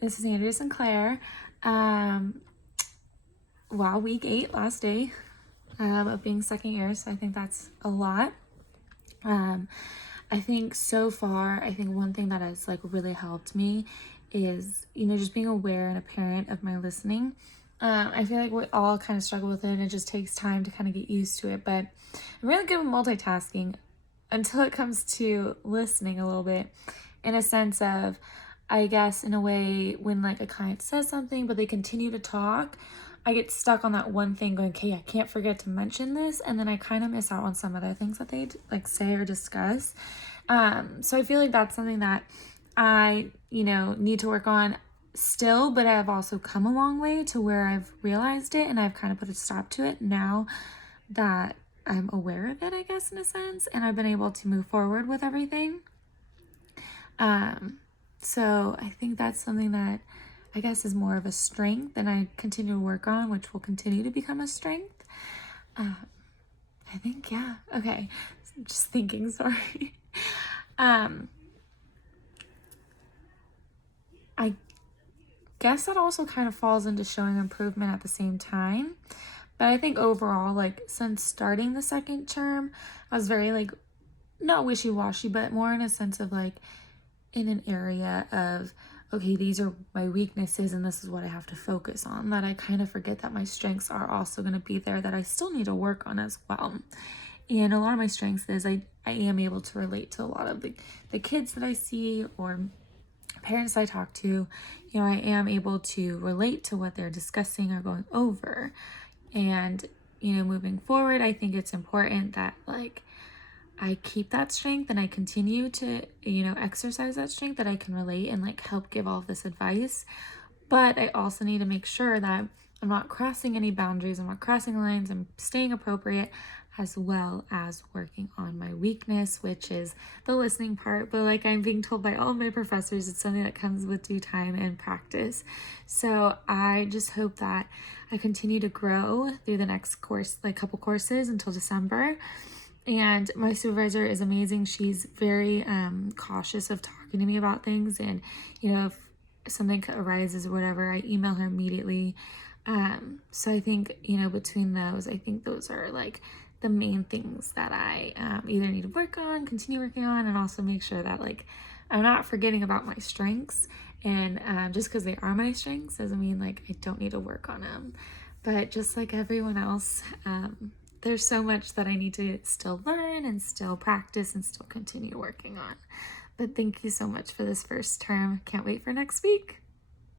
This is Andrea Sinclair. Wow, week 8, last day of being second year, so I think that's a lot. I think so far, I think one thing that has like really helped me is, just being aware and apparent of my listening. I feel like we all kind of struggle with it and it just takes time to kind of get used to it, but I'm really good with multitasking until it comes to listening a little bit, in a sense of, I guess, in a way, when like a client says something but they continue to talk, I get stuck on that one thing going, okay, I can't forget to mention this, and then I kind of miss out on some other things that they like say or discuss. So I feel like that's something that I, need to work on still, but I've also come a long way to where I've realized it and I've kind of put a stop to it now that I'm aware of it, I guess, in a sense, and I've been able to move forward with everything. So I think that's something that I guess is more of a strength and I continue to work on, which will continue to become a strength. I think, yeah. Okay. I'm just thinking, sorry. I guess that also kind of falls into showing improvement at the same time. But I think overall, like, since starting the second term, I was very, like, not wishy-washy, but more in a sense of, like, in an area of, okay, these are my weaknesses and this is what I have to focus on, that I kind of forget that my strengths are also going to be there, that I still need to work on as well. And a lot of my strengths is I am able to relate to a lot of the kids that I see or parents I talk to. I am able to relate to what they're discussing or going over. And, moving forward, I think it's important that, like, I keep that strength and I continue to, exercise that strength, that I can relate and like help give all of this advice. But I also need to make sure that I'm not crossing any boundaries, I'm not crossing lines, I'm staying appropriate, as well as working on my weakness, which is the listening part. But like I'm being told by all my professors, it's something that comes with due time and practice. So I just hope that I continue to grow through the next course, like couple courses until December. And my supervisor is amazing. She's very cautious of talking to me about things. And, if something arises or whatever, I email her immediately. So I think, between those, I think those are like the main things that I either need to work on, continue working on, and also make sure that like I'm not forgetting about my strengths. And just because they are my strengths doesn't mean like I don't need to work on them. But just like everyone else, there's so much that I need to still learn and still practice and still continue working on. But thank you so much for this first term. Can't wait for next week.